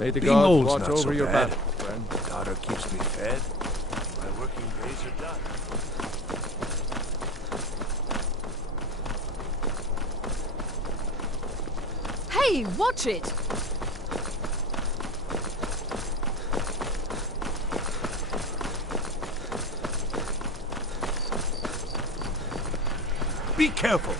May the The gods mold's watch not over so your bad. battle, friend. Daughter keeps me fed. My working days are done. Hey, watch it! Be careful!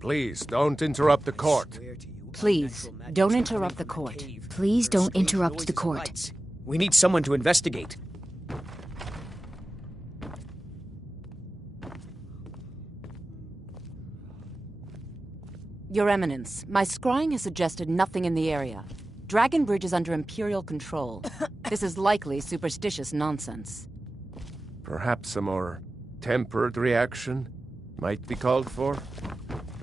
Please, don't interrupt the court. Please, don't interrupt the court. Please don't interrupt the court. We need someone to investigate. Your Eminence, my scrying has suggested nothing in the area. Dragon Bridge is under Imperial control. This is likely superstitious nonsense. Perhaps a more tempered reaction might be called for?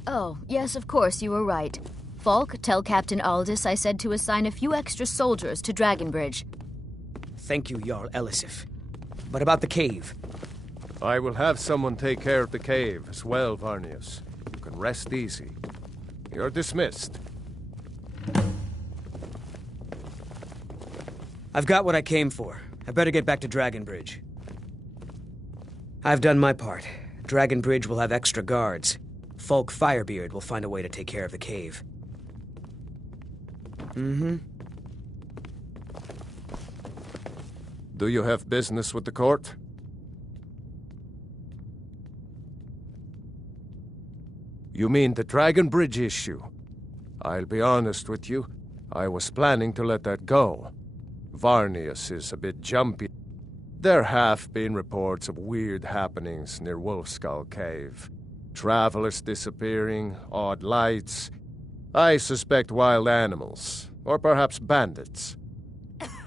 Oh, yes, of course, you were right. Falk, tell Captain Aldous I said to assign a few extra soldiers to Dragonbridge. Thank you, Jarl Elisif. But about the cave? I will have someone take care of the cave as well, Varnius. You can rest easy. You're dismissed. I've got what I came for. I better get back to Dragonbridge. I've done my part. Dragonbridge will have extra guards. Falk Firebeard will find a way to take care of the cave. Do you have business with the court? You mean the Dragon Bridge issue? I'll be honest with you. I was planning to let that go. Varnius is a bit jumpy. There have been reports of weird happenings near Wolfskull Cave. Travelers disappearing, odd lights. I suspect wild animals, or perhaps bandits.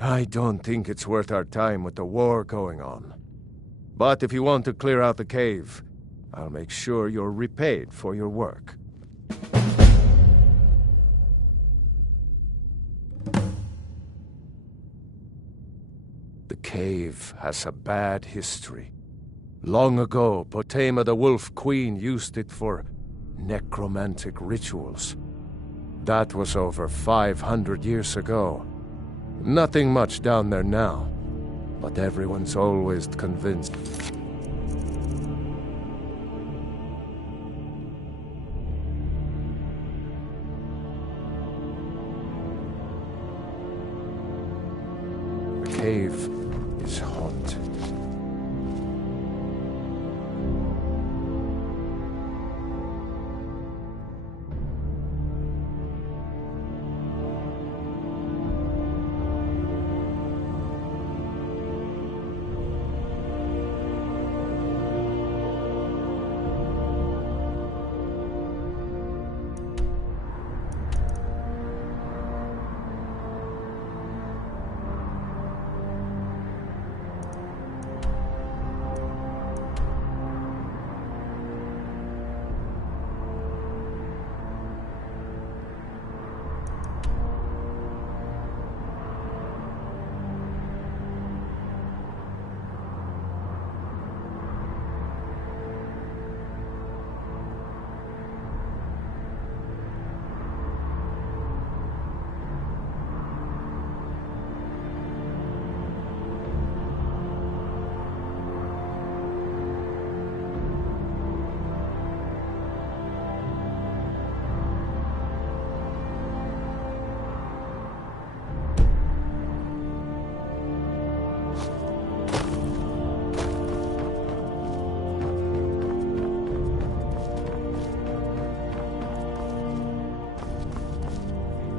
I don't think it's worth our time with the war going on. But if you want to clear out the cave, I'll make sure you're repaid for your work. The cave has a bad history. Long ago, Potema the Wolf Queen used it for necromantic rituals. That was over 500 years ago. Nothing much down there now, but everyone's always convinced. The cave is haunted.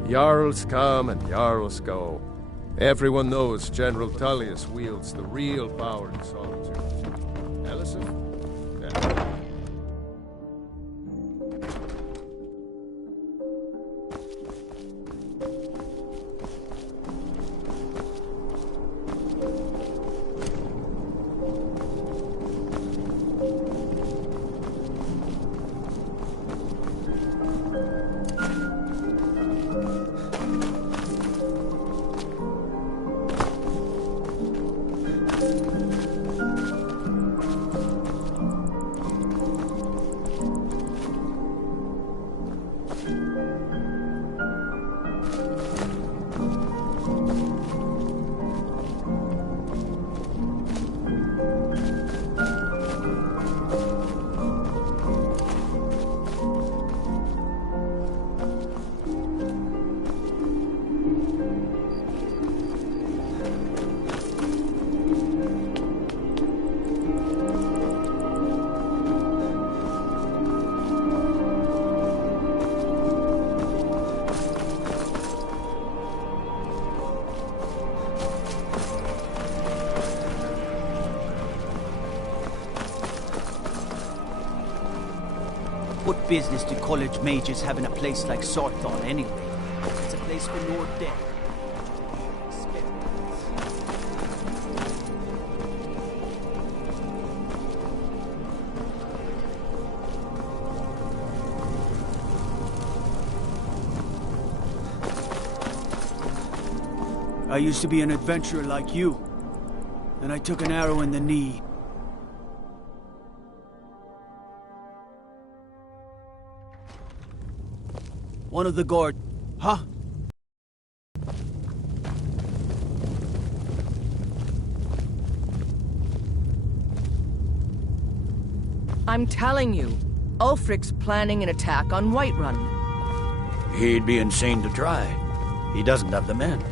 Jarls come and Jarls go. Everyone knows General Tullius wields the real power in Solitude. Joseph? Yeah. What business do college mages have in a place like Sarthon anyway? It's a place for Lord Death. I used to be an adventurer like you. Then I took an arrow in the knee. One of the guard... Huh? I'm telling you, Ulfric's planning an attack on Whiterun. He'd be insane to try. He doesn't have the men.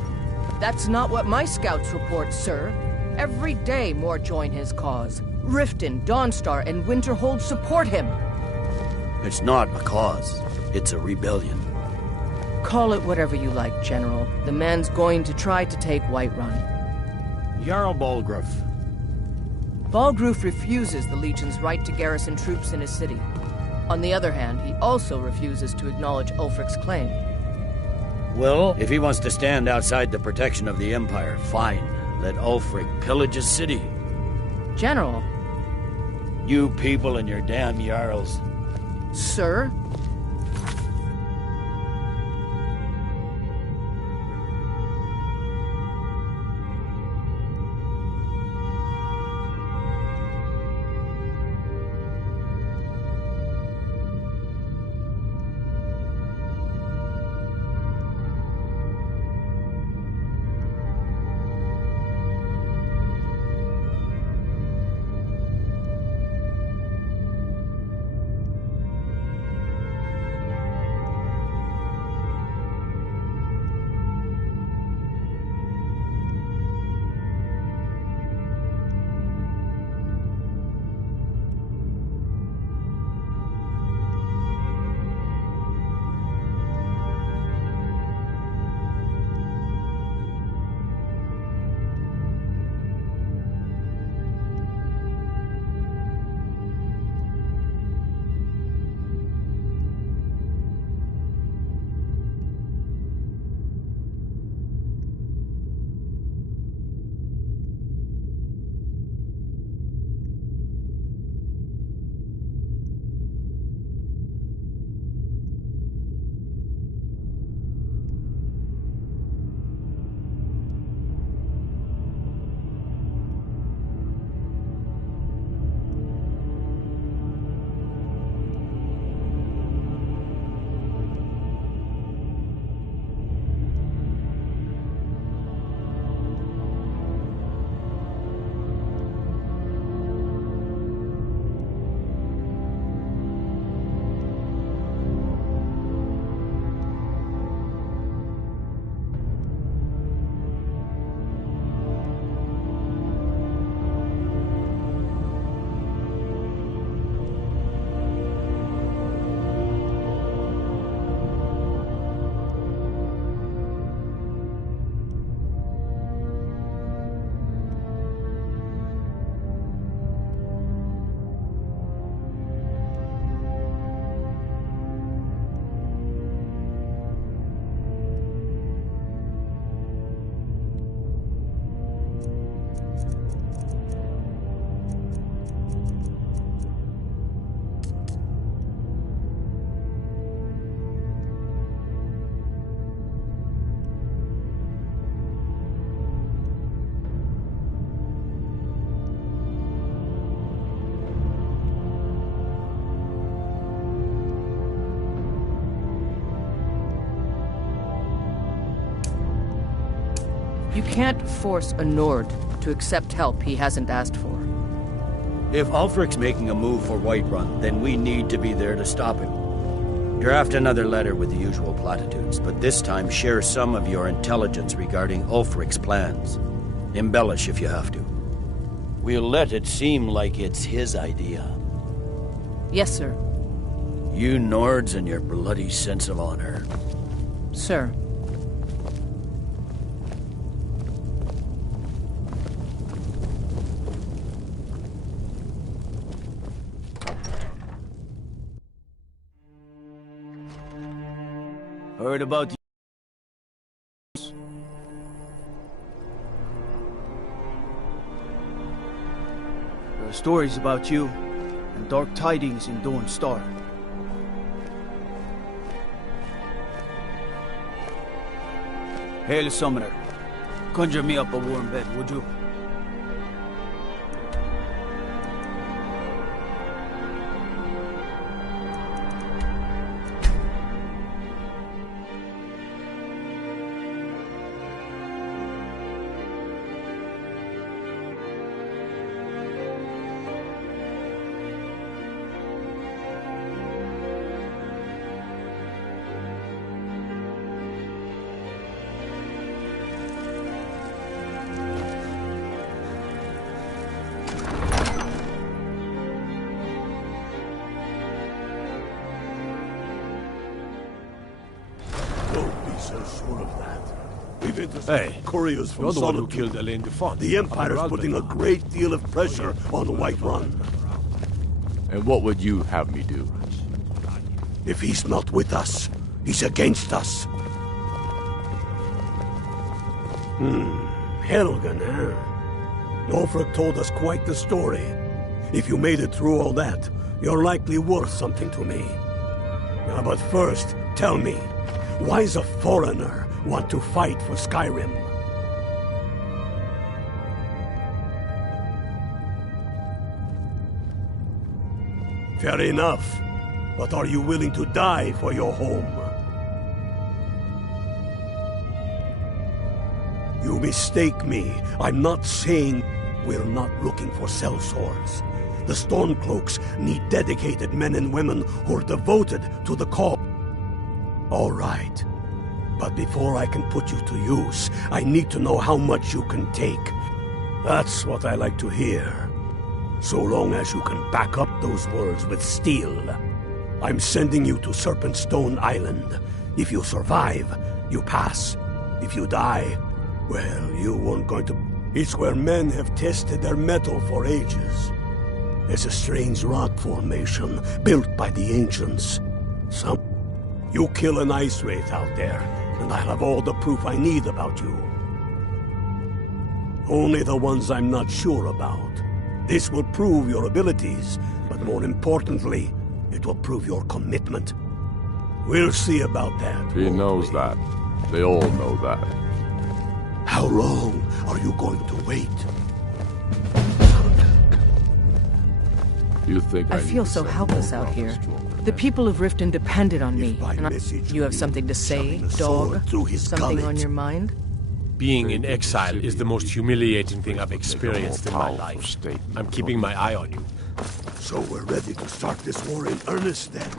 That's not what my scouts report, sir. Every day more join his cause. Riften, Dawnstar, and Winterhold support him. It's not a cause. It's a rebellion. Call it whatever you like, General. The man's going to try to take Whiterun. Jarl Balgruuf. Balgruuf refuses the Legion's right to garrison troops in his city. On the other hand, he also refuses to acknowledge Ulfric's claim. Well, if he wants to stand outside the protection of the Empire, fine. Let Ulfric pillage his city. General. You people and your damn Jarls. Sir? You can't force a Nord to accept help he hasn't asked for. If Ulfric's making a move for Whiterun, then we need to be there to stop him. Draft another letter with the usual platitudes, but this time share some of your intelligence regarding Ulfric's plans. Embellish if you have to. We'll let it seem like it's his idea. Yes, sir. You Nords and your bloody sense of honor. Sir. Heard about you. There are stories about you, and dark tidings in Dawn Star. Hail, Summoner. Conjure me up a warm bed, would you? Hey, couriers from you're the one who Solitude. killed Elaine Defont. The Empire's putting a great deal of pressure on Whiterun. And what would you have me do? If he's not with us, he's against us. Helgen, huh? Ulfric told us quite the story. If you made it through all that, you're likely worth something to me. Now, but first, tell me, why's a foreigner want to fight for Skyrim? Fair enough. But are you willing to die for your home? You mistake me. I'm not saying we're not looking for sellswords. The Stormcloaks need dedicated men and women who are devoted to the cause. All right. But before I can put you to use, I need to know how much you can take. That's what I like to hear. So long as you can back up those words with steel. I'm sending you to Serpentstone Island. If you survive, you pass. If you die, well, you weren't going to... It's where men have tested their metal for ages. There's a strange rock formation built by the ancients. You kill an ice wraith out there, and I'll have all the proof I need about you. Only the ones I'm not sure about. This will prove your abilities, but more importantly, it will prove your commitment. We'll see about that. He knows that. They all know that. How long are you going to wait? You think I feel so helpless out here. The people of Riften depended on me, and you have something to say, dog? Something on your mind? Being in exile is the most humiliating thing I've experienced in my life. I'm keeping my eye on you. So we're ready to start this war in earnest then?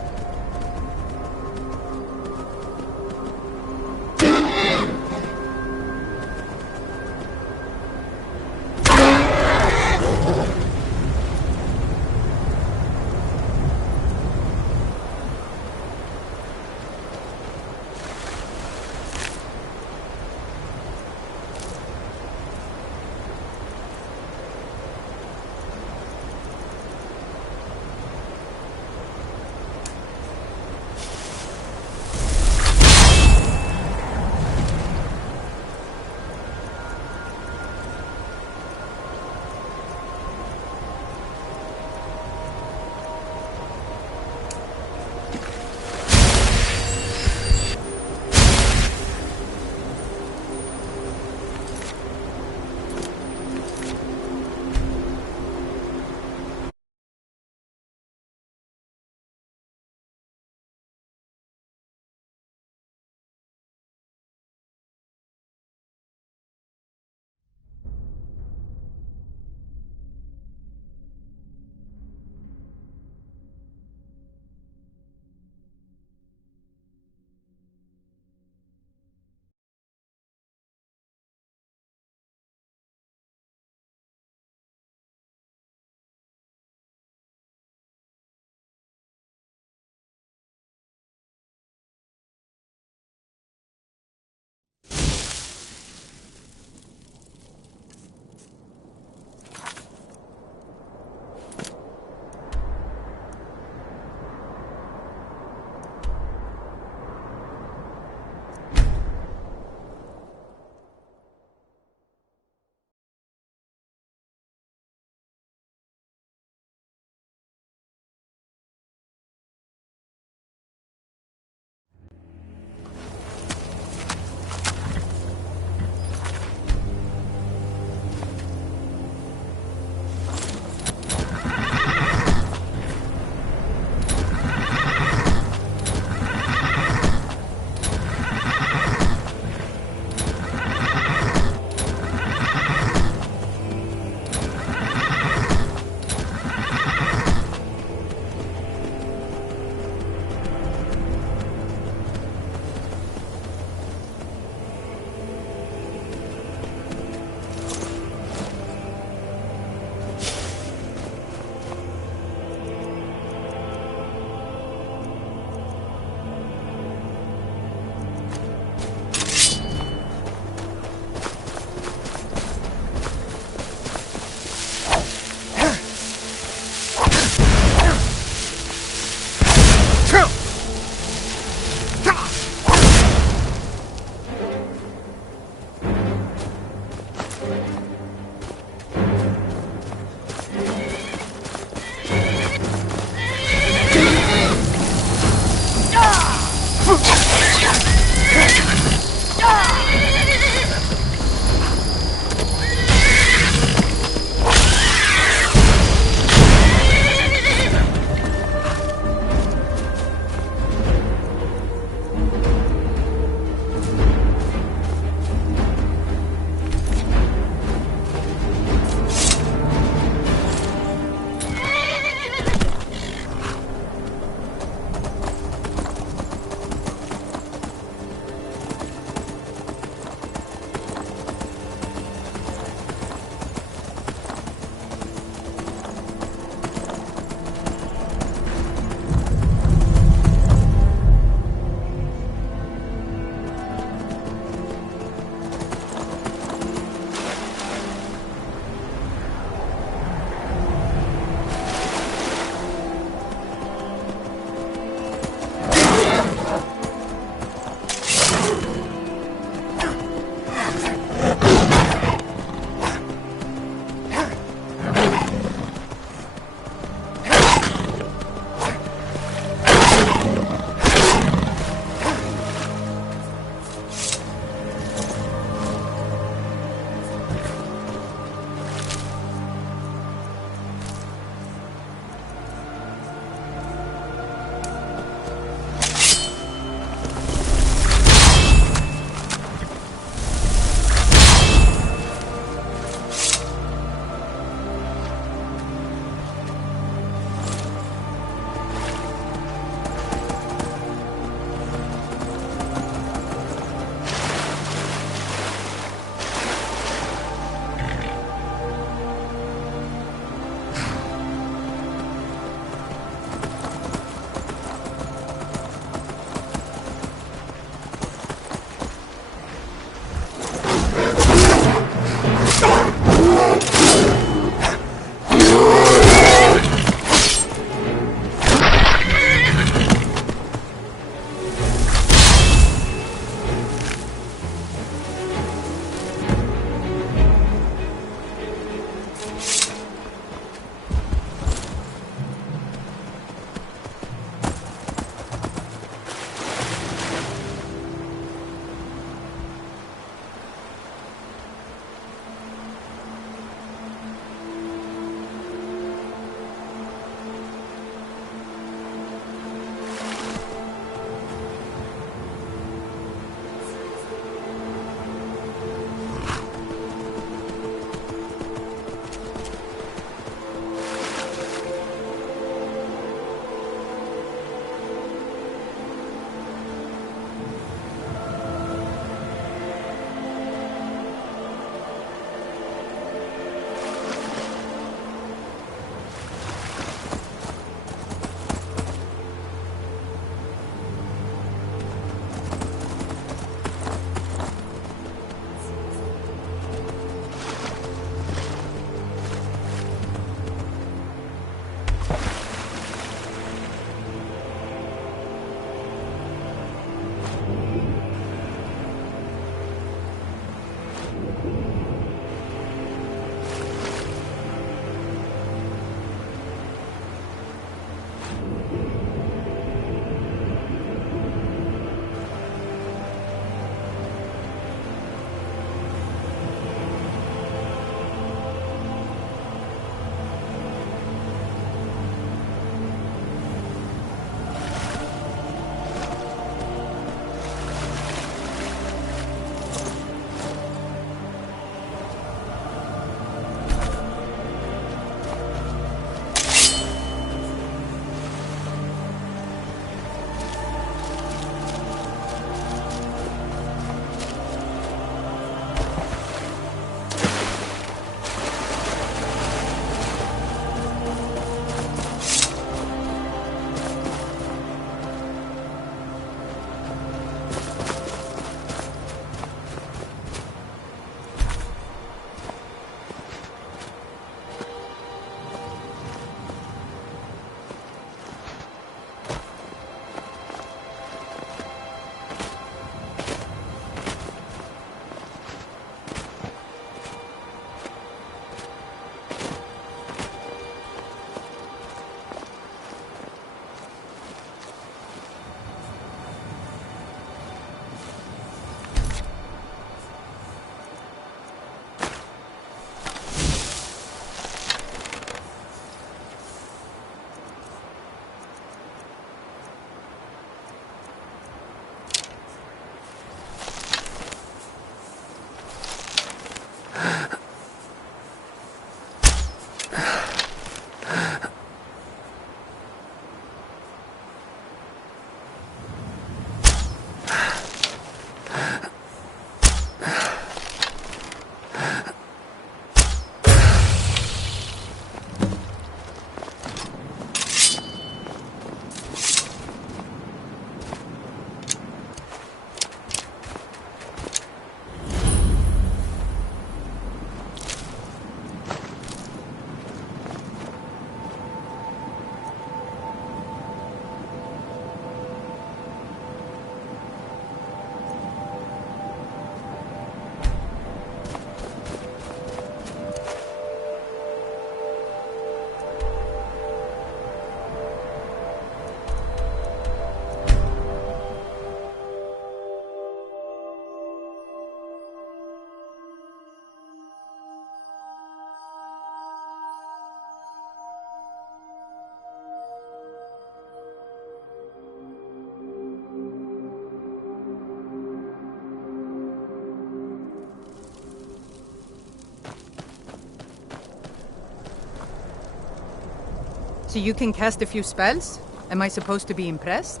So you can cast a few spells? Am I supposed to be impressed?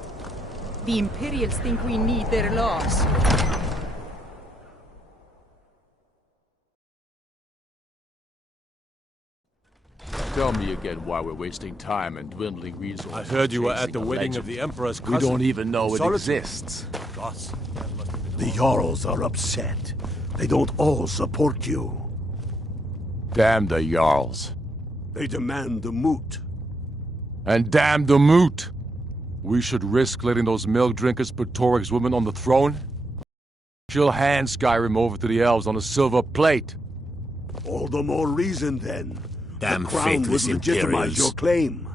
The Imperials think we need their laws. Tell me again why we're wasting time and dwindling resources. I heard you were at the chasing a wedding legend. of the Emperor's We cousin. don't even know it Solitude. exists. Gods. The Jarls are upset. They don't all support you. Damn the Jarls. They demand the moot. And damn the moot! We should risk letting those milk drinkers put Torik's women on the throne? She'll hand Skyrim over to the elves on a silver plate. All the more reason, then. Damn the crown faithless would legitimize Imperials. your claim.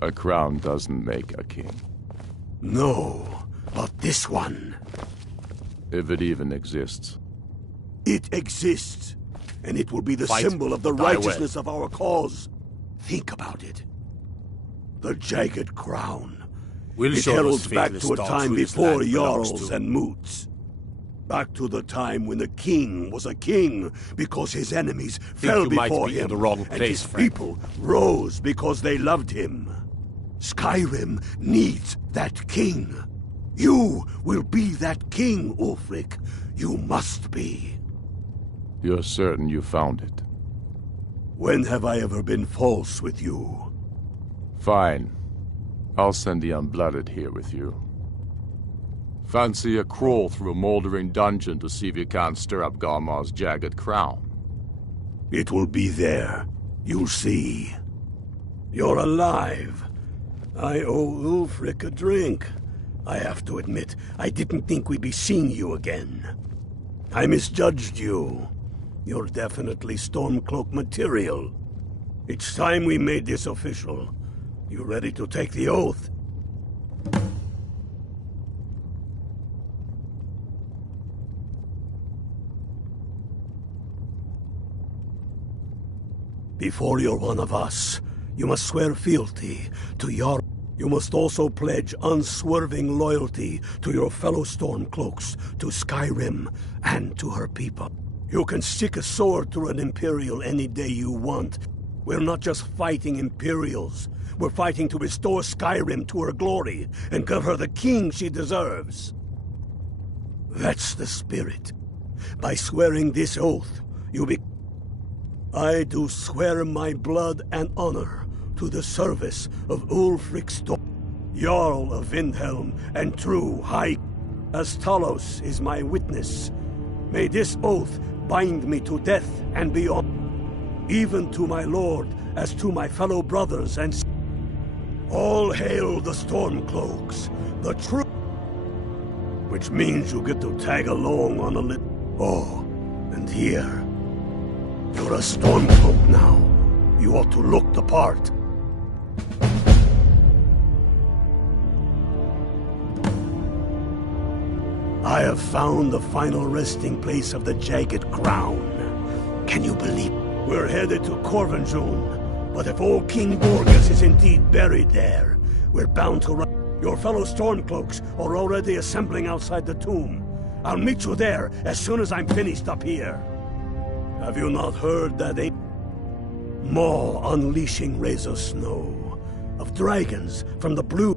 A crown doesn't make a king. No, but this one. If it even exists. It exists, and it will be the Fight, symbol of the die righteousness of our cause. Think about it. The jagged crown. We'll It show heralds those back faithless to a dogs time who this before land belongs Jarls to. and moots. Back to the time when the king was a king because his enemies fell you might before be in him, the wrong and place, his friend. people rose because they loved him. Skyrim needs that king. You will be that king, Ulfric. You must be. You're certain you found it? When have I ever been false with you? Fine. I'll send the Unblooded here with you. Fancy a crawl through a moldering dungeon to see if you can't stir up Garmar's jagged crown. It will be there. You'll see. You're alive. I owe Ulfric a drink. I have to admit, I didn't think we'd be seeing you again. I misjudged you. You're definitely Stormcloak material. It's time we made this official. You ready to take the oath? Before you're one of us, you must swear fealty to your... You must also pledge unswerving loyalty to your fellow Stormcloaks, to Skyrim, and to her people. You can stick a sword through an Imperial any day you want. We're not just fighting Imperials. We're fighting to restore Skyrim to her glory, and give her the king she deserves. That's the spirit. By swearing this oath, you be... I do swear my blood and honor to the service of Ulfric Jarl of Windhelm and true High. As Talos is my witness, may this oath bind me to death and beyond, even to my lord as to my fellow brothers and... All hail the Stormcloaks, the true... Which means you get to tag along on a Oh, and here... You're a Stormcloak now. You ought to look the part. I have found the final resting place of the Jagged Crown. Can you believe? We're headed to Corvinjune, but if old King Borgas is indeed buried there, we're bound to run. Your fellow Stormcloaks are already assembling outside the tomb. I'll meet you there as soon as I'm finished up here. Have you not heard that Maw unleashing Razor Snow, of dragons from the blue,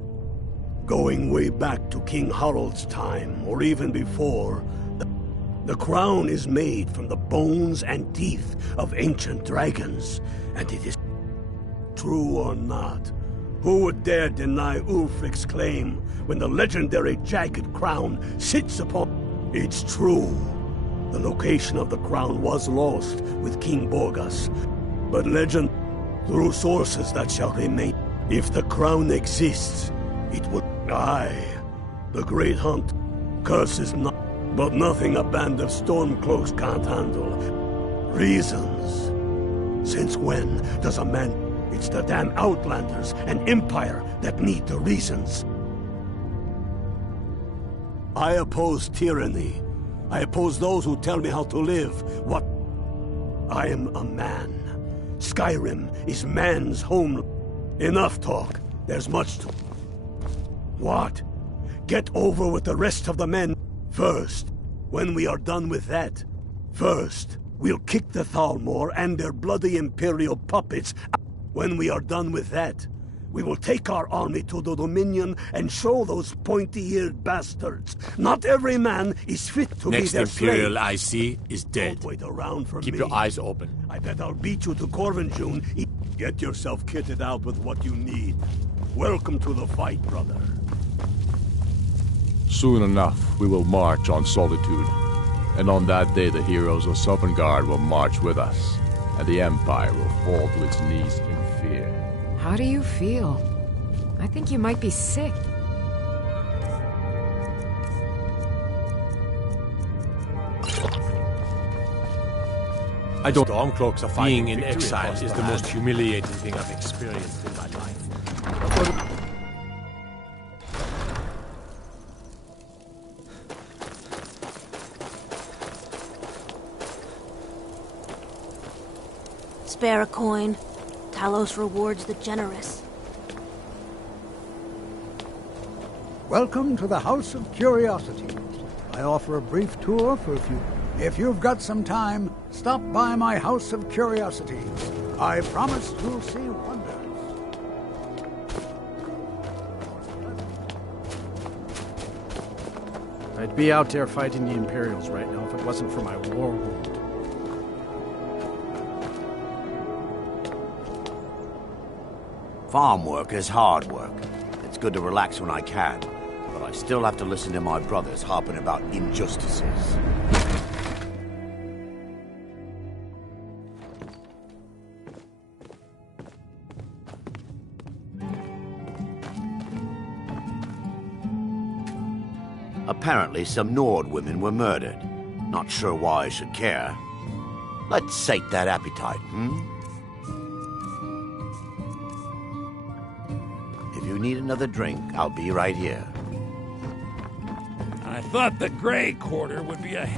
going way back to King Harald's time, or even before. The crown is made from the bones and teeth of ancient dragons, and it is true or not. Who would dare deny Ulfric's claim when the legendary Jagged Crown sits upon... It's true. The location of the crown was lost with King Borgas, but legend, through sources that shall remain. If the crown exists, it would... Aye, the Great Hunt curses not, but nothing a band of Stormcloaks can't handle. Reasons. Since when does a man... It's the damn Outlanders and Empire that need the reasons. I oppose tyranny. I oppose those who tell me how to live. What? I am a man. Skyrim is man's home. Enough talk. There's much to... What? Get over with the rest of the men first. When we are done with that, first, we'll kick the Thalmor and their bloody Imperial puppets out. When we are done with that, we will take our army to the Dominion and show those pointy-eared bastards. Not every man is fit to be Next their Imperial slave. I see is dead. Don't wait around for Keep me. your eyes open. I bet I'll beat you to Corvin, June. Get yourself kitted out with what you need. Welcome to the fight, brother. Soon enough, we will march on Solitude. And on that day, the heroes of Sovngarde will march with us. And the Empire will fall to its knees in fear. How do you feel? I think you might be sick. I don't. Stormcloaks are fighting. Being in exile is the most humiliating thing I've experienced in my life. Spare a coin. Talos rewards the generous. Welcome to the House of Curiosities. I offer a brief tour for if you've got some time, stop by my House of Curiosities. I promise you'll see wonders. I'd be out there fighting the Imperials right now if it wasn't for my war wound. Farm work is hard work. It's good to relax when I can, but I still have to listen to my brothers harping about injustices. Apparently, some Nord women were murdered. Not sure why I should care. Let's sate that appetite, If you need another drink, I'll be right here. I thought the Grey Quarter would be a...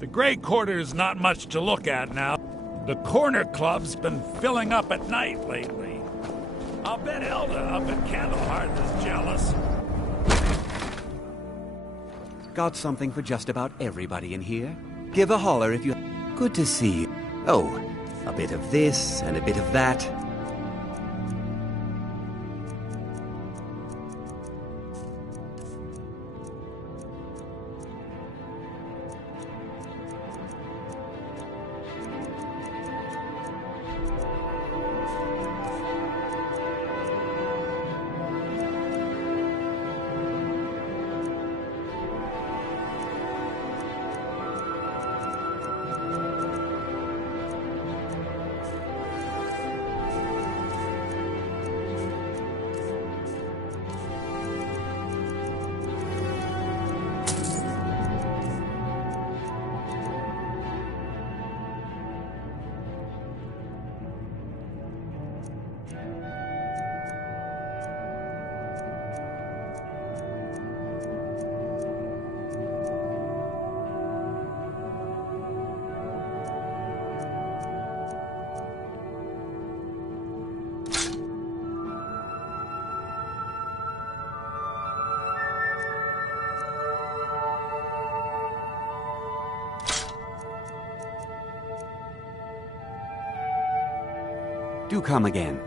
The Grey Quarter is not much to look at now. The Corner Club's been filling up at night lately. I'll bet Elda up at Candlehearth is jealous. Got something for just about everybody in here? Give a holler if you... Good to see you. Oh, a bit of this and a bit of that. Do come again.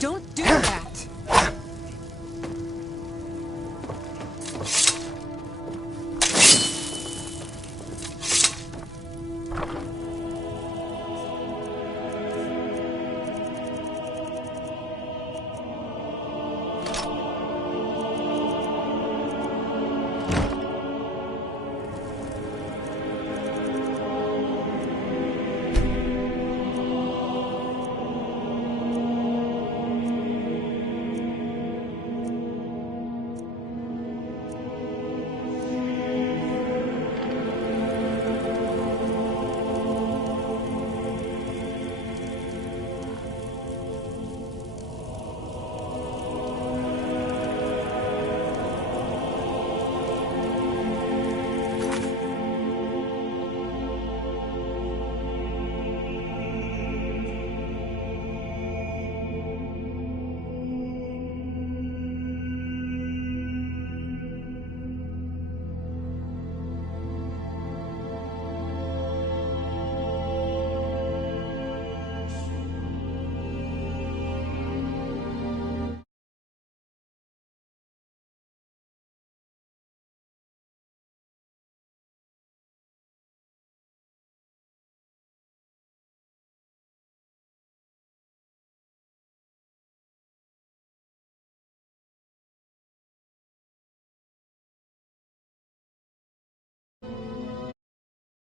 Don't do that!